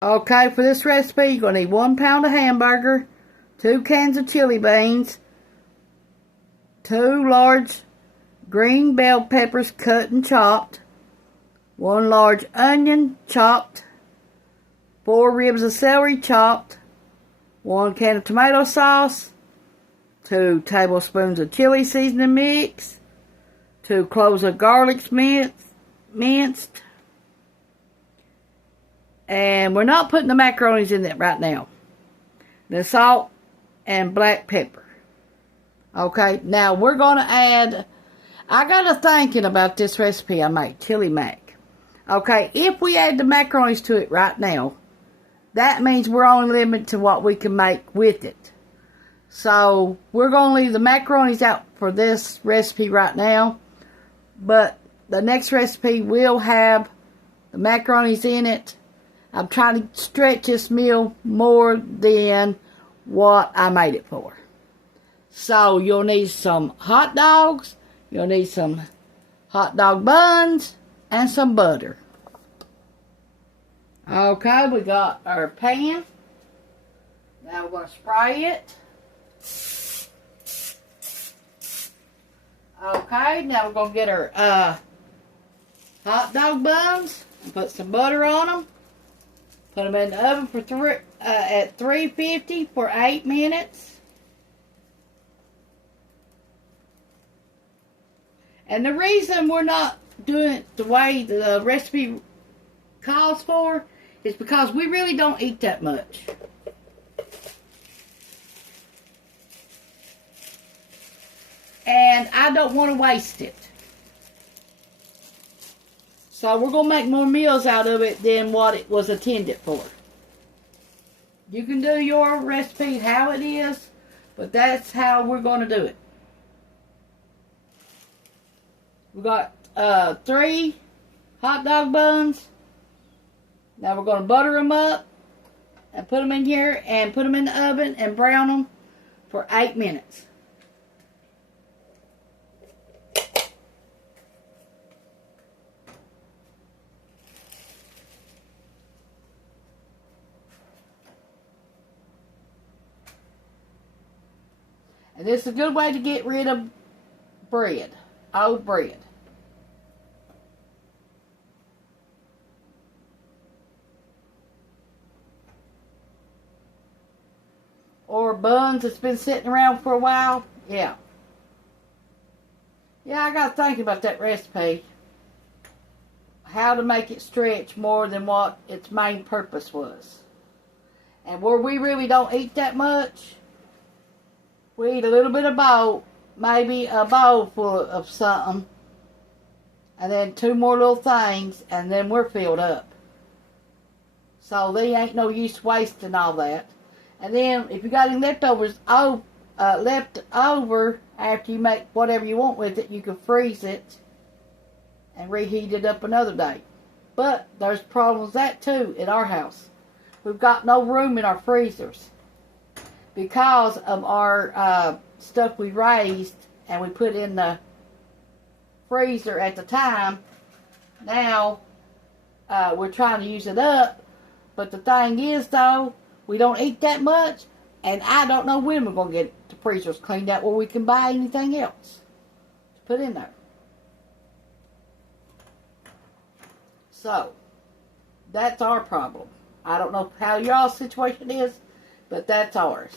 Okay, for this recipe, you're going to need 1 pound of hamburger, 2 cans of chili beans, 2 large green bell peppers cut and chopped, 1 large onion chopped, 4 ribs of celery chopped, 1 can of tomato sauce, 2 tablespoons of chili seasoning mix, 2 cloves of garlic minced, and we're not putting the macaronis in it right now. The salt and black pepper. Okay, now we're going to add, I got to thinking about this recipe I made, chili mac. Okay, if we add the macaronis to it right now, that means we're only limited to what we can make with it. So we're going to leave the macaronis out for this recipe right now. But the next recipe will have the macaronis in it. I'm trying to stretch this meal more than what I made it for. So you'll need some hot dogs. You'll need some hot dog buns and some butter. Okay, we got our pan. Now we're going to spray it. Okay, now we're going to get our hot dog buns and put some butter on them. Put them in the oven for at 350 for 8 minutes. And the reason we're not doing it the way the recipe calls for is because we really don't eat that much. And I don't want to waste it. So we're going to make more meals out of it than what it was intended for. You can do your recipe how it is, but that's how we're going to do it. We got 3 hot dog buns. Now we're going to butter them up and put them in here and put them in the oven and brown them for 8 minutes. And this is a good way to get rid of bread, old bread. Or buns that's been sitting around for a while. Yeah. Yeah, I got to think about that recipe. How to make it stretch more than what its main purpose was. And where we really don't eat that much, we eat a little bit of bowl, maybe a bowl full of something, and then 2 more little things, and then we're filled up. So there ain't no use wasting all that. And then if you got any leftovers left over after you make whatever you want with it, you can freeze it and reheat it up another day. But there's problems with that too at our house. We've got no room in our freezers because of our stuff we raised and we put in the freezer at the time. Now we're trying to use it up. But the thing is though, we don't eat that much, and I don't know when we're going to get the freezers cleaned out where we can buy anything else to put in there. So, that's our problem. I don't know how y'all's situation is, but that's ours.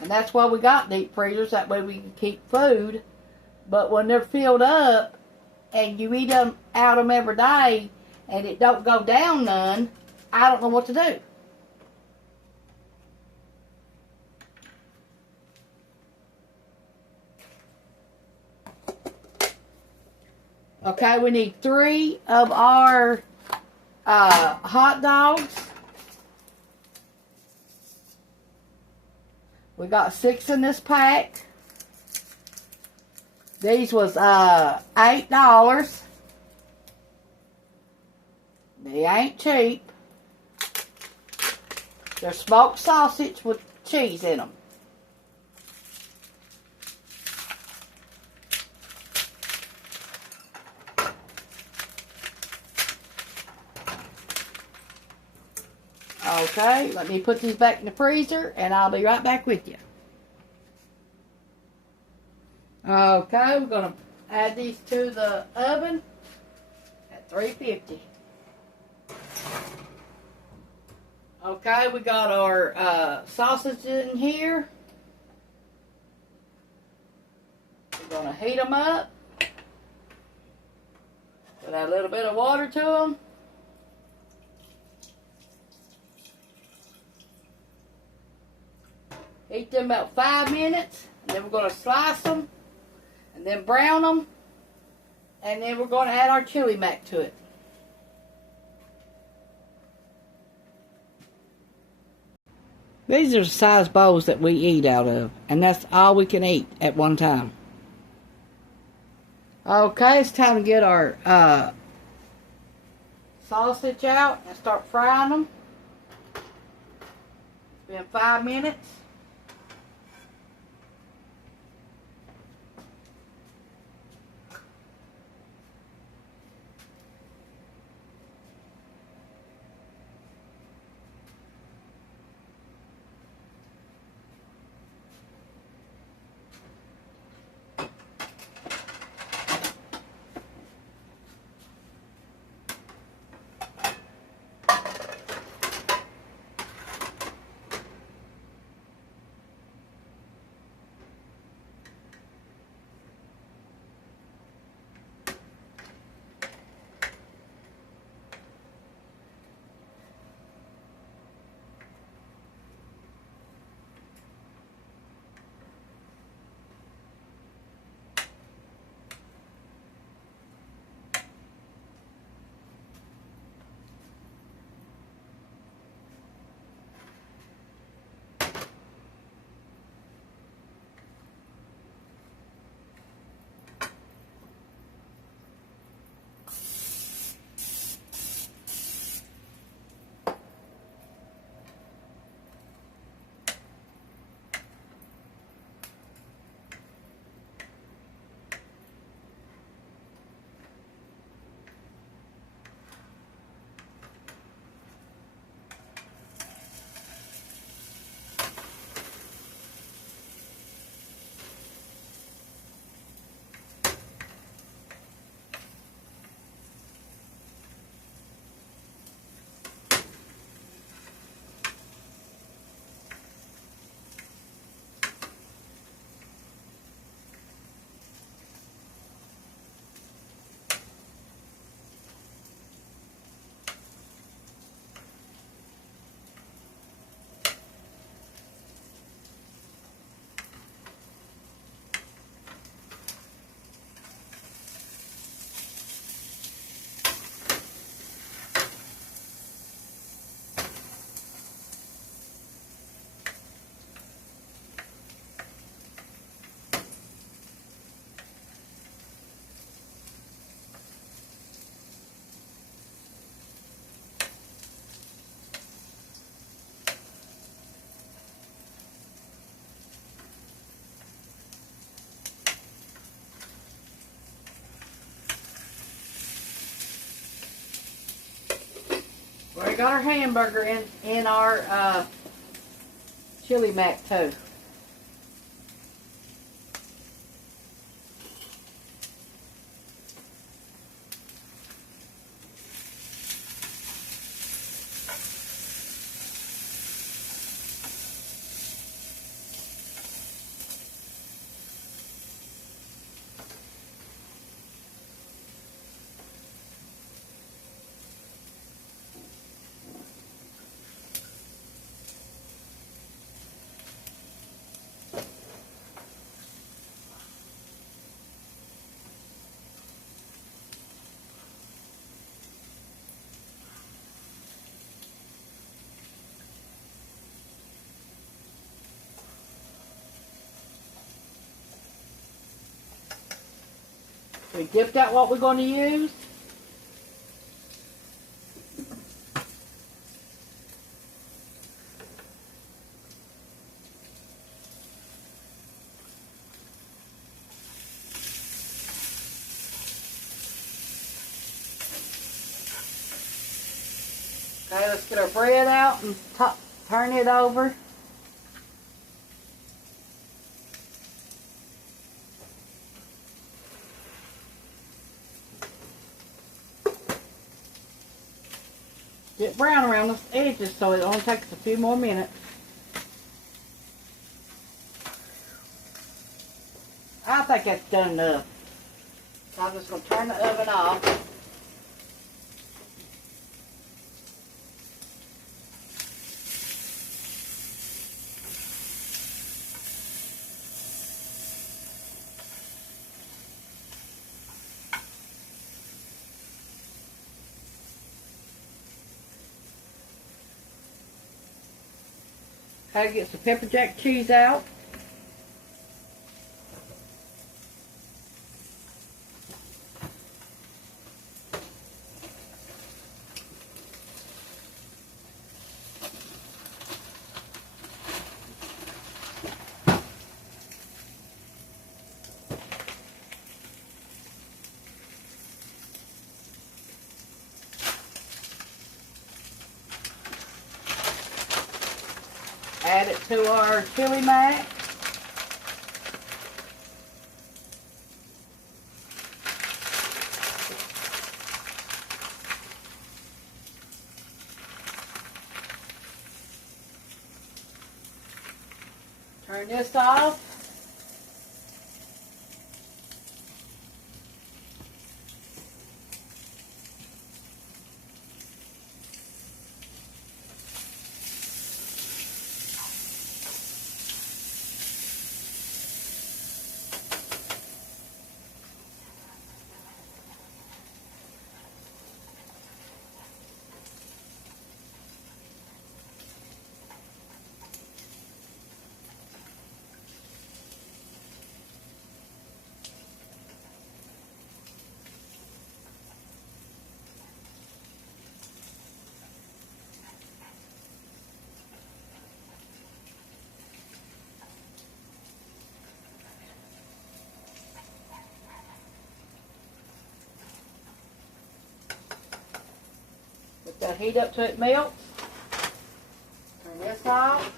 And that's why we got deep freezers, that way we can keep food. But when they're filled up, and you eat them out of them every day, and it don't go down none, I don't know what to do. Okay, we need 3 of our hot dogs. We got 6 in this pack. These was $8. They ain't cheap. They're smoked sausage with cheese in them. Okay, let me put these back in the freezer and I'll be right back with you. Okay, we're going to add these to the oven at 350. Okay, we got our sausage in here. We're going to heat them up. Put a little bit of water to them. Heat them about 5 minutes. And then we're going to slice them. And then brown them. And then we're going to add our chili mac to it. These are the size bowls that we eat out of. And that's all we can eat at one time. Okay, it's time to get our sausage out and start frying them. It's been 5 minutes. We got our hamburger in our chili mac too. We dipped out what we're going to use. Okay, let's get our bread out and turn it over. Get brown around the edges so it only takes a few more minutes. I think that's done enough. So I'm just going to turn the oven off. Okay, get some pepper jack cheese out. Add it to our chili mac. Turn this off. Let that heat up till it melts. Turn this off.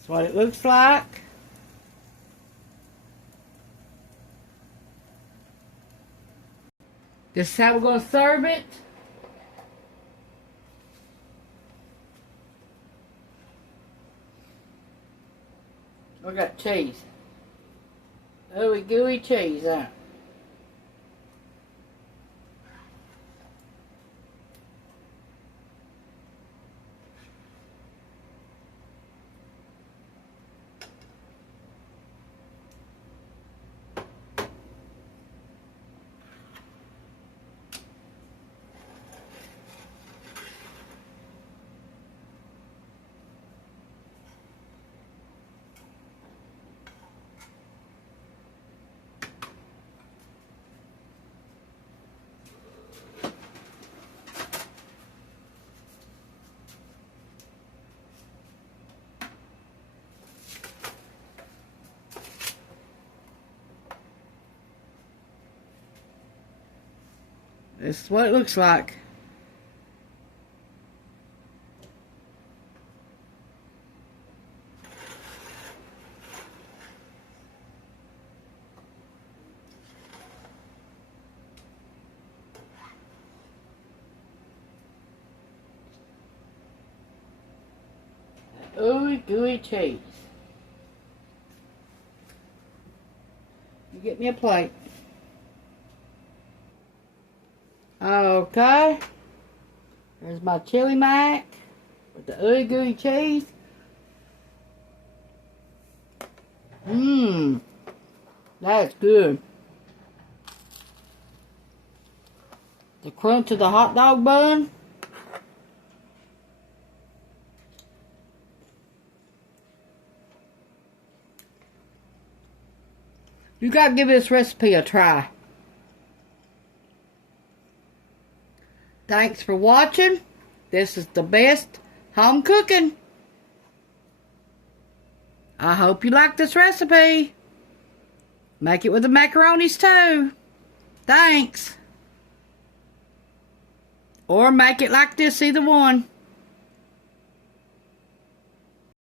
That's what it looks like. This is how we're going to serve it. We got cheese. Ooey gooey cheese, huh? This is what it looks like. Ooey gooey cheese. You get me a plate. Okay. There's my chili mac. with the ooey gooey cheese. Mmm. That's good. The crunch of the hot dog bun. You gotta give this recipe a try. Thanks for watching. This is the best home cooking. I hope you like this recipe. Make it with the macaronis too. Thanks. Or make it like this, either one.